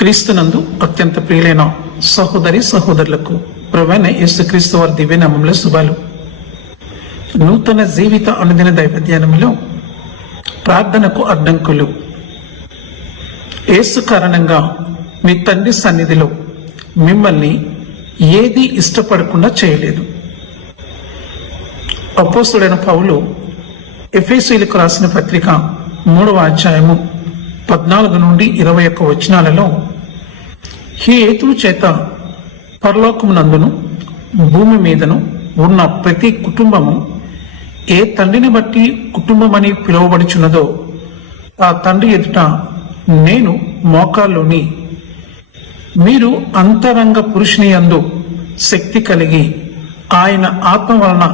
క్రీస్తునందు అత్యంత ప్రియులైన సహోదరి సహోదరులకు ప్రభువైన యేసుక్రీస్తు వారి దివ్యనామములో శుభాలు. నూతన జీవిత అనుదిన దైవ ధ్యానములో ప్రార్థనకు అడ్డంకులు. యేసు కారణంగా మీ తండ్రి సన్నిధిలో మిమ్మల్ని ఏది ఇష్టపడకుండా చేయలేదు. అపోస్తుడైన పౌలు ఎఫెసీయులకు రాసిన పత్రిక 3వ అధ్యాయము 14 నుండి 21 వచనాలలో ఈ హేతువు చేత పరలోకమునందును భూమి మీదను ఉన్న ప్రతి కుటుంబము ఏ తండ్రిని బట్టి కుటుంబమని పిలువబడుచున్నదో ఆ తండ్రి ఎదుట నేను మోకాల్లోని మీరు అంతరంగ పురుషుని యందు శక్తి కలిగి ఆయన ఆత్మ వలన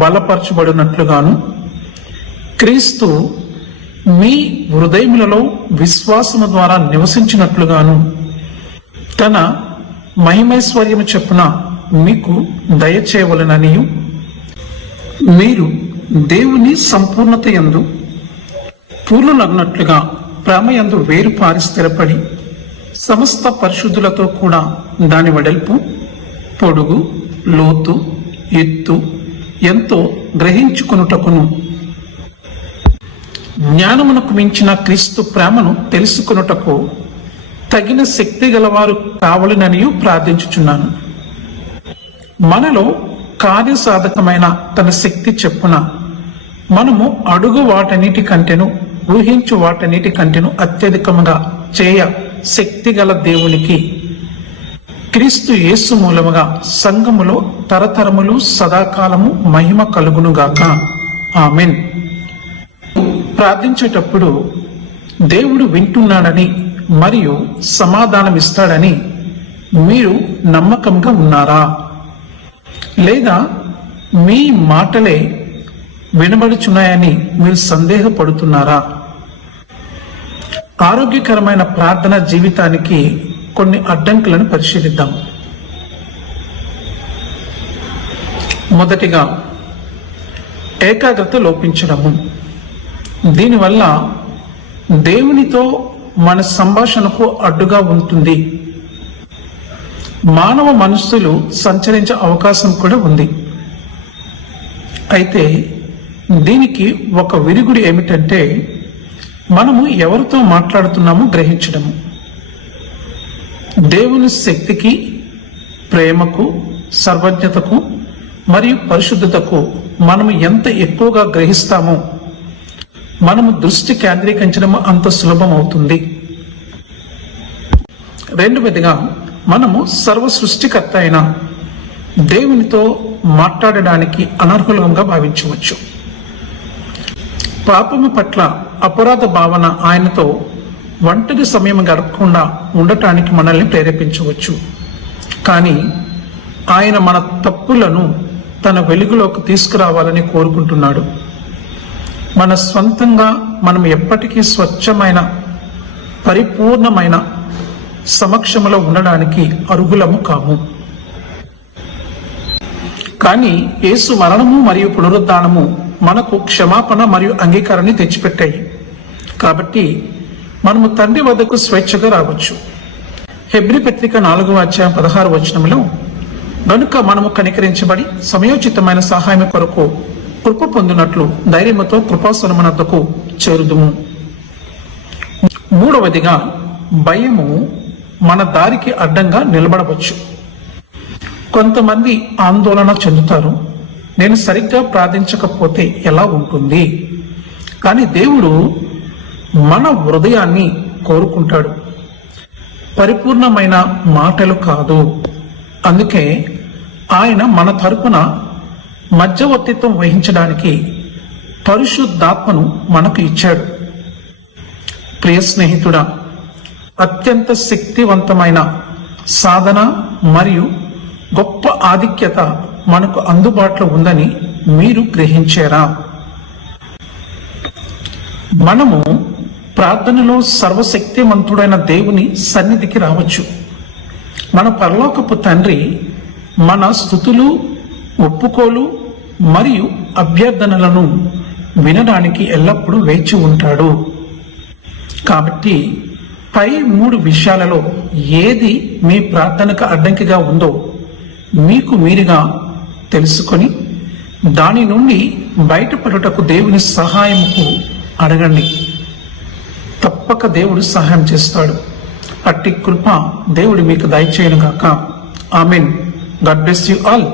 బలపరచబడినట్లుగాను క్రీస్తు మీ హృదయములలో విశ్వాసము ద్వారా నివసించినట్లుగాను తన మహిమైశ్వర్యము చొప్పున మీకు దయచేయవలెననియు మీరు దేవుని సంపూర్ణత యందు పూర్ణులగునట్లుగా ప్రేమయందు వేరుపారి స్థిరపడి సమస్త పరిశుద్ధులతో కూడా దాని వెడల్పు, పొడుగు, లోతు, ఎత్తు ఎంతో గ్రహించుకొనుటకును జ్ఞానమునకు మించిన క్రీస్తు ప్రేమను తెలుసుకొనుటకు తగిన శక్తి గలవారు కావాలననియు ప్రార్థించుచున్నాను. మనలో కార్యసాధకమైన తన శక్తి చెప్పున మనము అడుగు వాటన్నిటి కంటేను ఊహించు వాటన్నిటి కంటేను అత్యధికముగా చేయ శక్తి గల దేవునికి క్రీస్తు యేసు మూలముగా సంఘములో తరతరములు సదాకాలము మహిమ కలుగునుగాక. ఆమెన్. ప్రార్థించేటప్పుడు దేవుడు వింటున్నాడని మరియు సమాధానమిస్తాడని మీరు నమ్మకంగా ఉన్నారా? లేదా మీ మాటలే వినబడుచున్నాయని మీరు సందేహపడుతున్నారా? ఆరోగ్యకరమైన ప్రార్థన జీవితానికి కొన్ని అడ్డంకులను పరిశీలిద్దాం. మొదటిగా ఏకాగ్రత లోపించడము. దీనివల్ల దేవునితో మన సంభాషణకు అడ్డుగా ఉంటుంది. మానవ మనస్సులు సంచరించే అవకాశం కూడా ఉంది. అయితే దీనికి ఒక విరుగుడు ఏమిటంటే మనము ఎవరితో మాట్లాడుతున్నామో గ్రహించడము. దేవుని శక్తికి, ప్రేమకు, సర్వజ్ఞతకు మరియు పరిశుద్ధతకు మనము ఎంత ఎక్కువగా గ్రహిస్తామో మనము దృష్టి కేంద్రీకరించడం అంత సులభం అవుతుంది. రెండవదిగా మనము సర్వ సృష్టికర్త అయిన దేవునితో మాట్లాడడానికి అనర్హులంగా భావించవచ్చు. పాపము పట్ల అపరాధ భావన ఆయనతో ఒంటరి సమయం గడపకుండా ఉండటానికి మనల్ని ప్రేరేపించవచ్చు. కానీ ఆయన మన తప్పులను తన వెలుగులోకి తీసుకురావాలని కోరుకుంటున్నాడు. మన స్వంతంగా మనం ఎప్పటికీ స్వచ్ఛమైన పరిపూర్ణమైన సమక్షంలో ఉండడానికి అర్హులము కాము. కానీ యేసు మరణము మరియు పునరుద్ధానము మనకు క్షమాపణ మరియు అంగీకారాన్ని తెచ్చిపెట్టాయి. కాబట్టి మనము తండ్రి వద్దకు స్వేచ్ఛగా రావచ్చు. హెబ్రీ పత్రిక 4వ అధ్యాయం 16వ వచనంలో గనుక మనము కనికరించబడి సమయోచితమైన సహాయం కొరకు కృప పొందినట్లు ధైర్యముతో కృపాసనమునకు చేరుదుము. మూడవదిగా భయము మన దారికి అడ్డంగా నిలబడవచ్చు. కొంతమంది ఆందోళన చెందుతారు, నేను సరిగ్గా ప్రార్థించకపోతే ఎలా ఉంటుంది? కానీ దేవుడు మన హృదయాన్ని కోరుకుంటాడు, పరిపూర్ణమైన మాటలు కాదు. అందుకే ఆయన మన తరపున మధ్యవర్తిత్వం వహించడానికి పరిశుద్ధాత్మను మనకు ఇచ్చాడు. ప్రియ స్నేహితుడా, అత్యంత శక్తివంతమైన సాధన మరియు గొప్ప ఆధిక్యత మనకు అందుబాటులో ఉందని మీరు గ్రహించారా? మనము ప్రార్థనలో సర్వశక్తిమంతుడైన దేవుని సన్నిధికి రావచ్చు. మన పరలోకపు తండ్రి మన స్తుతులు, ఒప్పుకోలు మరియు అభ్యర్థనలను వినడానికి ఎల్లప్పుడూ వేచి ఉంటాడు. కాబట్టి పై 3 విషయాలలో ఏది మీ ప్రార్థనకు అడ్డంకిగా ఉందో మీకు మీరుగా తెలుసుకొని దాని నుండి బయటపడుటకు దేవుని సహాయముకు అడగండి. తప్పక దేవుడు సహాయం చేస్తాడు. అట్టి కృప దేవుడు మీకు దయచేయను గాక. Amen. God bless you all.